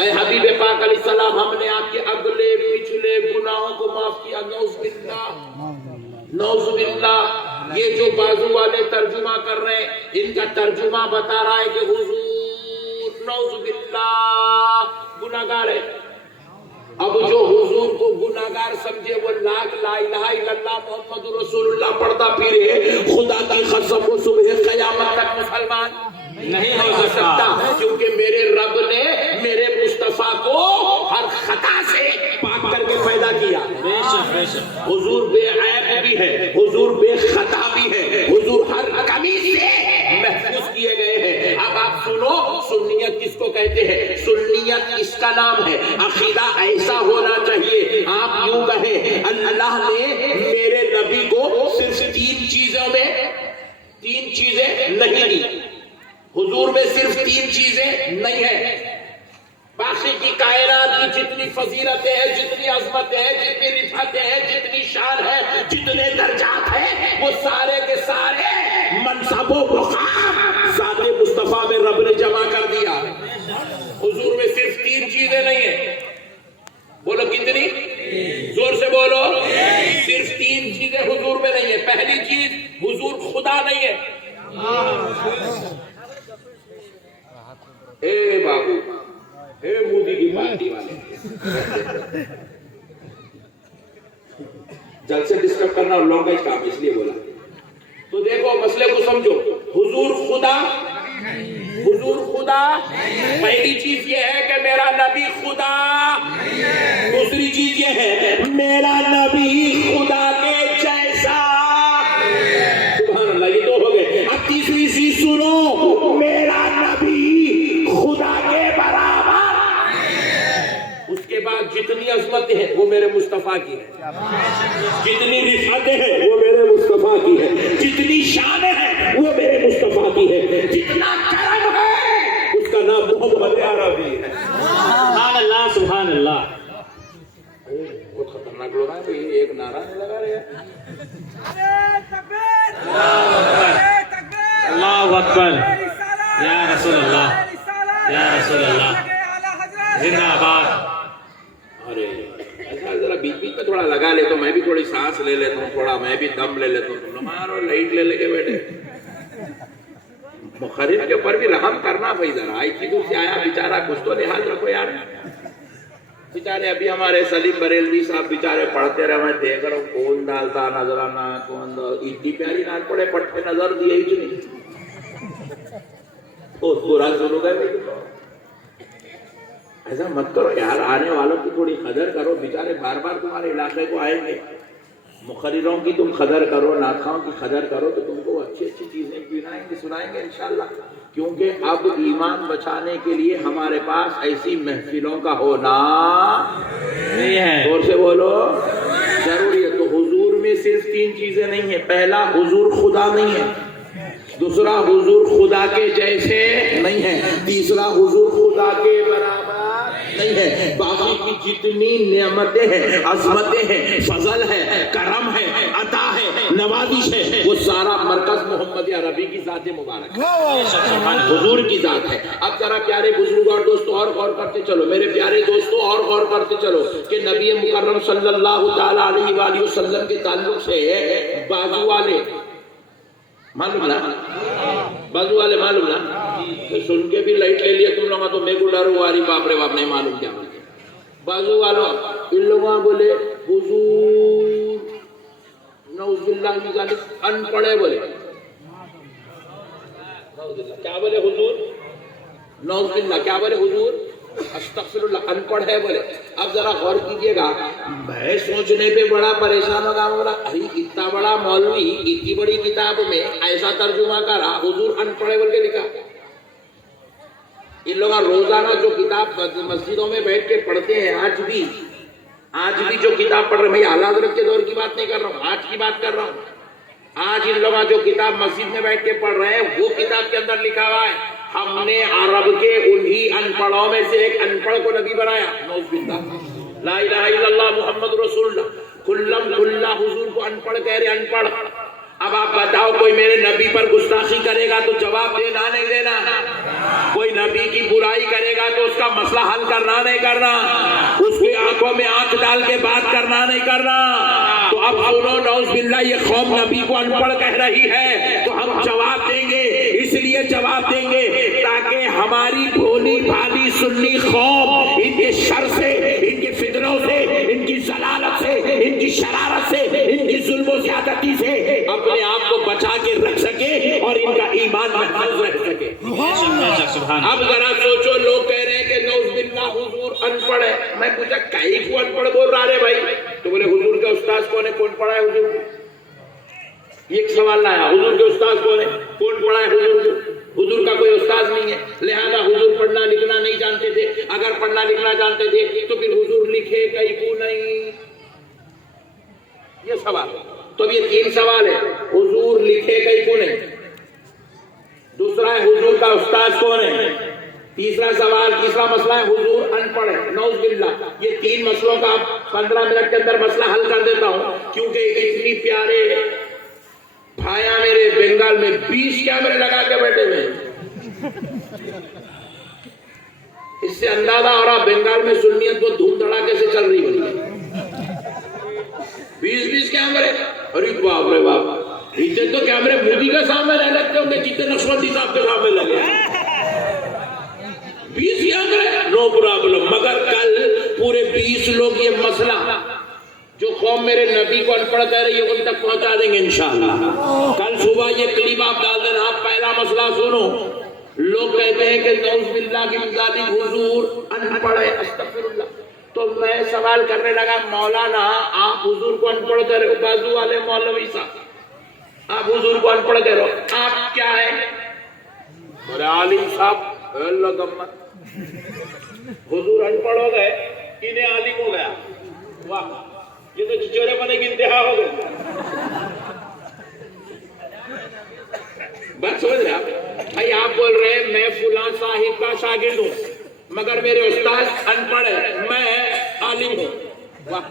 اے حبیب پاک علیہ السلام ہم نے آپ کے اگلے پچھلے گناہوں کو معاف کیا، نعوذ باللہ نعوذ باللہ۔ یہ جو بازو والے ترجمہ کر رہے ہیں ان کا ترجمہ بتا رہا ہے کہ حضور نعوذ باللہ گناہگار ہے۔ اب جو حضور کو گناہگار سمجھے وہ لاکھ لا الہ الا اللہ محمد رسول اللہ پڑھتا پھرے، خدا کی قسم وہ صبح قیامت تک مسلمان نہیں ہو سکتا، کیونکہ میرے رب نے میرے مصطفیٰ کو ہر خطا سے پاک کر کے پیدا کیا۔ حضور بے عیب بھی ہے، حضور بے خطا بھی ہے، حضور ہر کمی سے محفوظ کیے گئے ہیں۔ اب آپ سنو، سنیت کس کو کہتے ہیں؟ سنیت اس کا نام ہے، عقیدہ ایسا ہونا چاہیے۔ آپ یوں کہیں اللہ نے میرے نبی کو صرف تین چیزوں میں تین چیزیں نہیں دی، حضور میں صرف تین چیزیں نہیں ہیں۔ باقی کی کائنات کی جتنی فضیلتیں ہیں، جتنی عظمتیں ہیں، جتنی رفعتیں ہیں، جتنی شان ہے، جتنے درجات ہیں، وہ سارے کے سارے منصب و مقام ذات مصطفیٰ میں رب نے جمع کر دیا۔ حضور میں صرف تین چیزیں نہیں ہیں، بولو کتنی؟ زور سے بولو، صرف تین چیزیں حضور میں نہیں ہیں۔ پہلی چیز حضور خدا نہیں ہے۔ اے بابو، اے مودی کی پارٹی والے، جلد سے ڈسکس کرنا اور لانگ ایج کام اس لیے بولا۔ تو دیکھو مسئلے کو سمجھو، حضور خدا، حضور خدا، پہلی چیز یہ ہے کہ میرا نبی خدا، دوسری چیز یہ ہے میرا نبی خدا کے جیسا، سبحان اللہ، یہ دو ہو گئے۔ اب تیسری چیز سنو، میرا نبی خدا کے برابر، اس کے بعد جتنی عظمتیں ہیں وہ میرے مصطفیٰ کی ہیں، جتنی رفعتیں ہیں وہ میرے مصطفیٰ کی ہیں، جتنی شانیں ہیں وہ میرے مصطفیٰ کی ہے، جتنا کرم ہے اس کا نام محمد عربی ہے۔ سبحان اللہ سبحان اللہ۔ بہت خطرناک لوگ ہیں، ایک نعرہ نہیں لگا رہے ہیں۔ اللہ اکبر، یا رسول اللہ، یا رسول اللہ، زندہ آباد۔ ارے ایسا ذرا بیچ بیچ میں تھوڑا لگا لے تو میں بھی تھوڑی سانس لے لیتا ہوں، تھوڑا میں بھی دم لے لیتا ہوں، تم لوگ مارو لائٹ لے لے کے بیٹھے۔ مخرب کے اوپر بھی رحم کرنا بھائی، ذرا آئی چیزوں سے آیا بیچارہ، کچھ تو لحاظ رکھو یار۔ بیچارے ابھی ہمارے سلیم بریلوی صاحب بیچارے پڑھتے رہے، میں دیکھ رہا ہوں کون ڈالتا نظرانہ، کون اتنی پیاری نال پڑے پٹھے نظر دیے ہی نہیں، اس برا سنو گئے۔ ایسا مت کرو یار، آنے والوں کی تھوڑی قدر کرو، بیچارے بار بار تمہارے علاقے کو آئیں گے۔ مقرروں کی تم قدر کرو، ناخواں کی قدر کرو تو تم کو اچھی اچھی چیزیں سنائیں گے انشاءاللہ، کیونکہ اب ایمان بچانے کے لیے ہمارے پاس ایسی محفلوں کا ہونا نہیں ہے، زور سے بولو ضروری ہے۔ تو حضور میں صرف تین چیزیں نہیں ہیں، پہلا حضور خدا نہیں ہے، دوسرا حضور خدا کے جیسے نہیں ہے، تیسرا حضور خدا کے برابر نہیں ہے۔ باقی کی جتنی نعمتیں ہیں، عظمتیں ہیں، فضل ہے، کرم ہے، عطا ہے، نوازش ہے، وہ سارا مرکز محمد عربی کی ذات مبارک ہے، حضور کی ذات ہے۔ اب ذرا پیارے بزرگ اور دوستوں اور غور کرتے چلو، میرے پیارے دوستوں اور غور کرتے چلو کہ نبی مکرم صلی اللہ تعالیٰ علیہ وآلہ وسلم کے تعلق سے بازو والے معلوم نا، بازو والے معلوم نا، سن کے بھی لائٹ لے لیا تم لوگوں، تو میرے کو ڈر ہوا، اری باپ رے باپ، نہیں معلوم کیا بولتے بازو والوں۔ ان لوگوں بولے حضور نعوذ باللہ من ذالک، ان پڑھے بولے کیا بولے حضور نعوذ باللہ، کیا بولے حضور استغفر اللہ، ان پڑھ ہے بولے۔ اب ذرا غور کیجئے گا، میں سوچنے پہ بڑا پریشان ہوگا، بولا ارے اتنا بڑا مولوی اتنی بڑی کتاب میں ایسا ترجمہ کرا، حضور ان پڑھے بول کے لکھا۔ ان لوگ روزانہ جو کتاب مسجدوں میں بیٹھ کے پڑھتے ہیں، آج بھی جو کتاب پڑھ رہے ہیں، میں اعلیٰ حضرت کے دور کی بات نہیں کر رہا ہوں، آج کی بات کر رہا ہوں۔ آج ان لوگ جو کتاب مسجد میں بیٹھ کے پڑھ رہے ہیں، وہ کتاب کے اندر لکھا ہوا ہے ہم نے عرب کے انہی ان پڑھوں میں سے ایک ان پڑھ کو نبی بنایا، نعوذ باللہ، لا الہ الا اللہ محمد رسول اللہ، کلم کلہ، حضور کو ان پڑھ کہہ رہے، ان پڑھ۔ اب آپ بتاؤ کوئی میرے نبی پر گستاخی کرے گا تو جواب دینا نہیں دینا؟ کوئی نبی کی برائی کرے گا تو اس کا مسئلہ حل کرنا نہیں کرنا؟ اس کی آنکھوں میں آنکھ ڈال کے بات کرنا نہیں کرنا؟ تو اب سنو، نعوذ باللہ یہ قوم نبی کو ان پڑھ کہہ رہی ہے تو ہم جواب دیں گے، اس لیے جواب دیں گے تاکہ ہماری بھولی بھالی سنی قوم ان کے شر سے، ان کے فتنوں سے، ان کی ضلالت سے، ان کی شرارت سے، ان کی ظلم و زیادتی سے اپنے آپ کو بچا کے رکھ سکے اور ان کا ایمان محفوظ رہ سکے۔ اب ذرا سوچو، لوگ کہہ رہے ہیں کہ نعوذ باللہ حضور ان پڑھ ہے۔ میں پوچھا کئی کو ان پڑھ بول رہا ہے بھائی؟ تو بولے حضور کا استاذ کون ہے؟ کون پڑھا ہے حضور کو؟ یہ ایک سوال لایا، حضور کے استاذ کون ہے؟ کون پڑھا ہے حضور کو؟ حضور کا کوئی استاذ نہیں ہے، لہذا حضور پڑھنا لکھنا نہیں جانتے تھے۔ اگر پڑھنا لکھنا جانتے تھے تو پھر حضور لکھے کئی کو نہیں؟ یہ سوال، تو یہ تین سوال ہے، حضور لکھے کئی کو نہیں، دوسرا ہے حضور کا استاذ کون ہے، تیسرا سوال، تیسرا مسئلہ ہے حضور ان پڑھ ہے۔ نعوذ باللہ، یہ تین مسئلوں کا 15 منٹ کے اندر مسئلہ حل کر دیتا ہوں، کیونکہ اتنی پیارے بھائیاں میرے بنگال میں 20 کیمرے لگا کے بیٹھے ہوئے ہیں۔ اس سے اندازہ ہو رہا بنگال میں سنیت کو دھوم دھڑاکے سے چل رہی ہوئی، 20 کیمرے۔ ارے باپ رے باپ، اتنے تو کیمرے مودی کے سامنے رہ لگتے ہوں گے جتنے نقشبندی صاحب کے سامنے لگے۔ 20 کیمرے نو پرابلم، مگر کل پورے 20 لوگ یہ مسئلہ جو قوم میرے نبی کو ان پڑھ کہہ رہی ہے ان تک پہنچا دیں گے انشاءاللہ۔ کل صبح یہ کلپ آپ ڈال دینا۔ آپ پہلا مسئلہ سنو، لوگ کہتے ہیں کہ نعوذ باللہ کی ذالک حضور ان پڑھ ہے، استغفر اللہ۔ تو میں سوال کرنے لگا، مولانا آپ حضور کو ان پڑھ کر رہے ہو، بازو والے مولوی صاحب آپ حضور کو ان پڑھ کر رہے ہو، آپ کیا ہے؟ میرے عالم صاحب اللہ گمت، حضور ان پڑھ ہو گئے، انہیں عالم ہو گیا؟ واہ، یہ تو چچورے پنے کی انتہا ہو گئی۔ بات سمجھ رہے آپ؟ بھائی آپ بول رہے ہیں میں فلاں صاحب کا شاگرد ہوں مگر میرے استاد ان پڑھ ہے، میں عالم ہوں۔ واہ،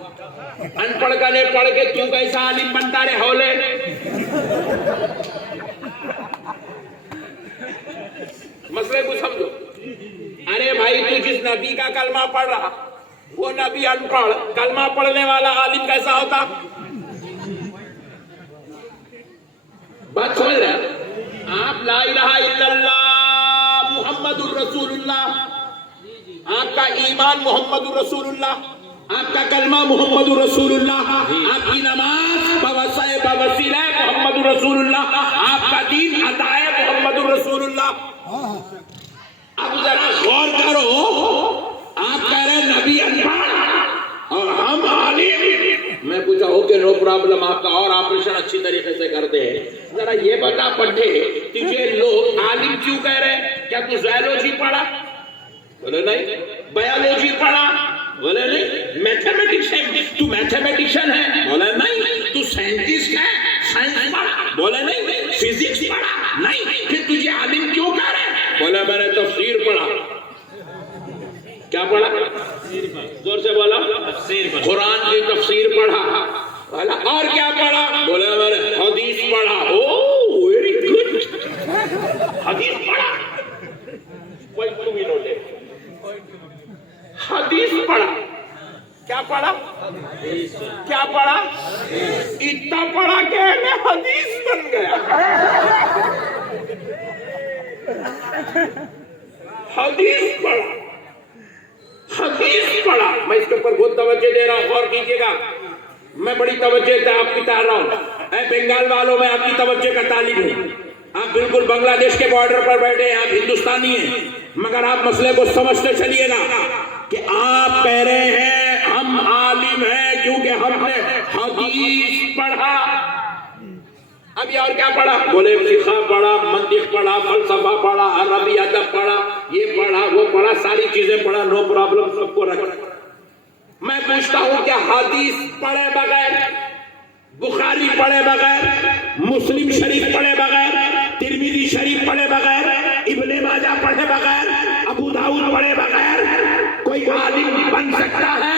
ان پڑھ کا نہیں پڑھ کے تو کیسا عالم بنتا رہے ہولے؟ مسئلے کو سمجھو۔ ارے بھائی تو جس نبی کا کلمہ پڑھ رہا وہ نبی ان پڑھ، کلمہ پڑھنے والا عالم کیسا ہوتا؟ بات سمجھ رہے ہیں آپ؟ لا الہ الا اللہ محمد الرسول اللہ، آپ کا ایمان محمد الرسول اللہ، آپ کا کلمہ محمد الرسول اللہ، آپ کی نماز بوسیلہ محمد الرسول اللہ، آپ کا دین عطائے محمد الرسول اللہ۔ اب ذرا غور کرو، آپ کہہ رہے نبی ان پڑھ اور ہم عالم۔ میں پوچھا ہو کہ نو پرابلم، آپ کا اور آپریشن اچھی طریقے سے کرتے ہیں، ذرا یہ بتا پٹھے تجھے لوگ عالم کیوں کہہ رہے ہیں؟ کیا تو زیالوجی پڑھا؟ بولے نہیں۔ بایولوجی پڑھا؟ بولے نہیں۔ میتھمیٹکشن، تو میتھمیٹکشن ہے؟ بولے نہیں۔ تو سائنٹسٹ ہے؟ سائنس پڑھا؟ بولے نہیں۔ فزکس پڑھا؟ نہیں۔ پھر تجھے عالم کیوں کہہ رہے ہیں؟ بولے میں نے تفسیر پڑھا۔ کیا پڑھا؟ زور سے بولا، قرآن کی تفسیر پڑھا۔ اور کیا پڑھا؟ بولے میں نے حدیث پڑھا۔ او ویری گڈ، حدیث پڑھا۔ کوئی تم ہی نوٹے، حدیث پڑھا۔ کیا پڑھا؟ کیا پڑھا؟ اتنا پڑھا کہ میں حدیث بن گیا۔ حدیث پڑھا، حدیث پڑھا۔ میں اس کے اوپر بہت توجہ دے رہا ہوں، غور کیجیے گا، میں بڑی توجہ سے آپ کی طرح رہا ہوں۔ اے بنگال والوں، میں آپ کی توجہ کا طالب ہوں۔ آپ بالکل بنگلہ دیش کے بارڈر پر بیٹھے ہیں، آپ ہندوستانی ہیں، مگر آپ مسئلے کو سمجھتے چلیے گا کہ آپ کہہ رہے ہیں ہم عالم ہیں کیونکہ ہم نے حدیث پڑھا۔ اب یہ اور کیا پڑھا؟ بولے فقہ پڑھا، منطق پڑھا، فلسفہ پڑھا، عربی ادب پڑھا، یہ پڑھا وہ پڑھا، ساری چیزیں پڑھا، نو پرابلم، سب کو رکھ۔ میں پوچھتا ہوں کہ حدیث پڑھے بغیر، بخاری پڑھے بغیر، مسلم شریف پڑھے بغیر، ترمذی شریف پڑھے بغیر، ابن ماجہ پڑھے بغیر، ابو داؤد پڑھے بغیر کوئی عالم بن سکتا ہے؟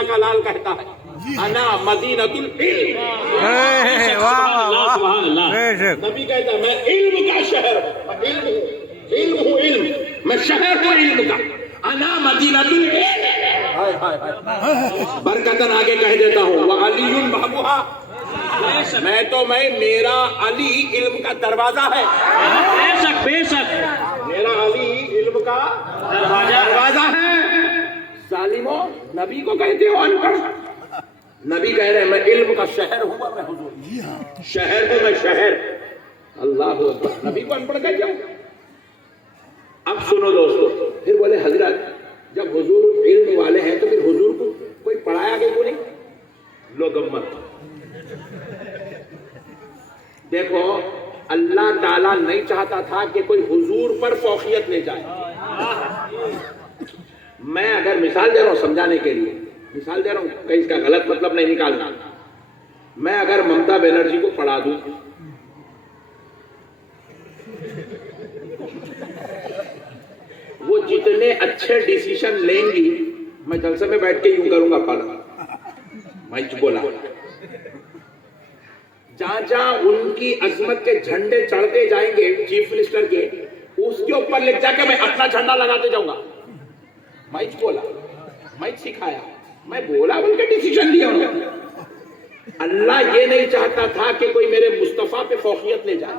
اللہ کا لال کہتا ہے انا مدینۃ العلم. سبحان اللہ. نبی کہتا ہے میں علم کا شہر ہوں. علم ہوں علم. میں شہر ہوں علم کا. انا مدینۃ العلم. برکتن آگے کہہ دیتا ہوں وعلی بابھا. میں میرا علی علم کا دروازہ ہے. بے شک بے شک. میرا علی علم کا دروازہ ہے. ظالموں نبی کو کہتے ہو ان پڑھ. نبی کہہ رہے ہیں میں علم کا شہر ہوں. میں حضور شہر ہوں. میں شہر. اللہ اکبر. نبی کو ان پڑھ کہتے ہو. اب سنو دوستو پھر بولے حضرت جب حضور علم والے ہیں تو پھر حضور کو کوئی پڑھایا گیا کو نہیں. لو گمت. دیکھو اللہ تعالیٰ نہیں چاہتا تھا کہ کوئی حضور پر فوقیت لے جائے. میں اگر مثال دے رہا ہوں سمجھانے کے لیے مثال دے رہا ہوں کہیں اس کا غلط مطلب نہیں نکالنا. میں اگر ممتا بنرجی کو پڑھا دوں وہ جتنے اچھے ڈیسیشن لیں گی میں جلسے میں بیٹھ کے یوں کروں گا پڑھا میں بولا جہاں جہاں ان کی عظمت کے جھنڈے چڑھتے جائیں گے چیف منسٹر کے اس کے اوپر لکھ جا کے میں اپنا جھنڈا لگاتے جاؤں گا. میں بولا میں سکھایا میں بولا بول کے ڈیسیشن لیا. اللہ یہ نہیں چاہتا تھا کہ کوئی میرے مصطفیٰ پہ فوقیت لے جائے.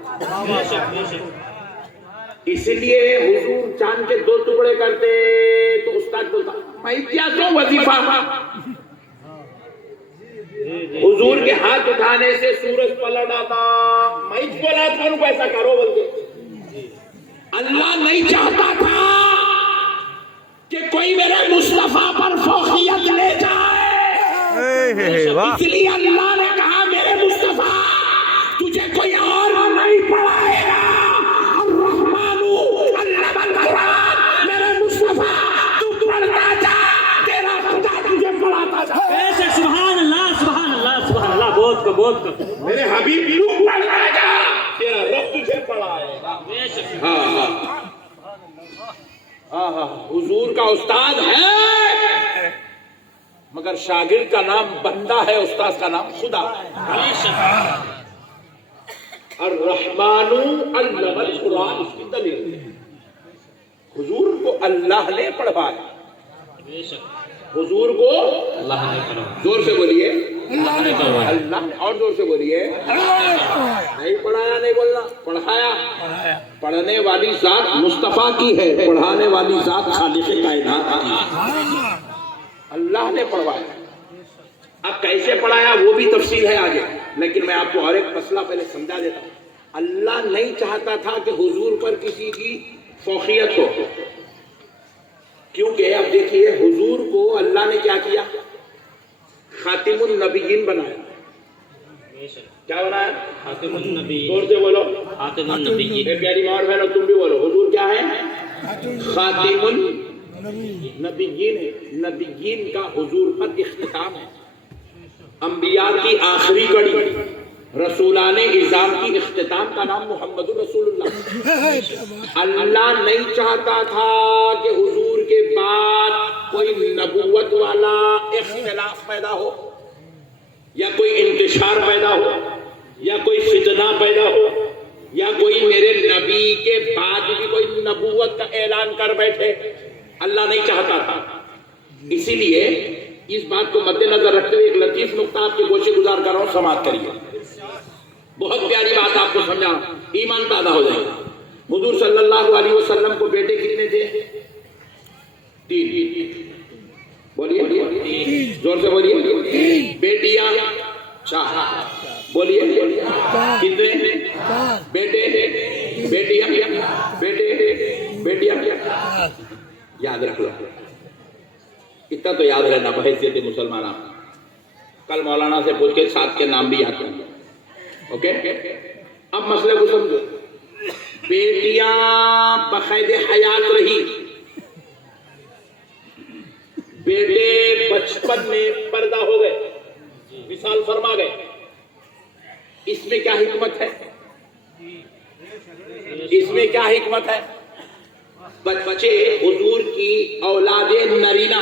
اس لیے حضور چاند کے 2 ٹکڑے کرتے تو استاد بولتا میں کیا تو وظیفہ. حضور کے ہاتھ اٹھانے سے سورج پلٹ آتا. میں بولا تھا ان کو ایسا کرو بول کے. اللہ نہیں چاہتا تھا کہ کوئی میرے مصطفیٰ پر فوقیت لے جائے. اس لیے اللہ نے کہا میرے مصطفیٰ تجھے کوئی اور نہیں پڑھائے گا. الرحمن علم القرآن. میرے مصطفیٰ تو پڑھتا جا تیرا خدا تجھے پڑھاتا جا. سبحان اللہ سبحان اللہ سبحان اللہ. بہت کو بہت کو. میرے حبیب تو پڑھتا جا تیرا رب تجھے پڑھائے گا. ہاں حضور کا استاد ہے مگر شاگرد کا نام بندہ ہے استاد کا نام خدا. الرحمن علم القرآن. اس کی دلیل حضور کو اللہ نے پڑھایا. حضور کو اللہ نے پڑھایا. زور سے بولیے اللہ اللہ. اور زور سے بولیے نہیں پڑھایا نہیں بولنا پڑھایا. پڑھنے والی ذات مصطفیٰ کی ہے پڑھانے والی ذات خالق کائنات کی. اللہ نے پڑھوایا. اب کیسے پڑھایا وہ بھی تفصیل ہے آگے لیکن میں آپ کو اور ایک مسئلہ پہلے سمجھا دیتا ہوں. اللہ نہیں چاہتا تھا کہ حضور پر کسی کی فوقیت ہو کیونکہ اب دیکھیے حضور کو اللہ نے کیا کیا خاتم النبیین بنایا. کیا بنایا؟ خاتم النبی. زور سے بولو. خاتم النبی. میری پیاری ماں اور بہنوں تم بھی بولو. حضور کیا ہے؟ خاتم النبیین ہے. نبیین کا حضور پر اختتام ہے. انبیاء کی آخری کڑی رسولان اعظام کی اختتام کا نام محمد رسول اللہ. اللہ نہیں چاہتا تھا کہ حضور کے بعد کوئی نبوت والا اختلاف پیدا ہو یا کوئی انتشار پیدا ہو یا کوئی فتنہ پیدا ہو یا کوئی میرے نبی کے بعد بھی کوئی نبوت کا اعلان کر بیٹھے. اللہ نہیں چاہتا تھا. اسی لیے اس بات کو مد نظر رکھتے ہوئے ایک لطیف نقطہ آپ کے گوشے گزار کر رہا ہوں سماعت کریے. بہت پیاری بات آپ کو سمجھا ایمان پیدا ہو جائے گا. حضور صلی اللہ علیہ وسلم کو بیٹے کتنے تھے؟ 3. بولیے زور سے بولیے. بیٹیاں 4. بولیے کتنے؟ بیٹے بیٹیاں بیٹیاں یاد رکھ لو. اتنا تو یاد رہنا بحیثیت مسلمان. کل مولانا سے پوچھ کے 7 کے نام بھی یاد کریں. اوکے اب مسئلے کو سمجھو. بیٹیاں بقید حیات رہی. بیٹے بچپن میں پردہ ہو گئے مثال فرما گئے. اس میں کیا حکمت ہے؟ اس میں کیا حکمت ہے؟ بچے حضور کی اولاد نرینہ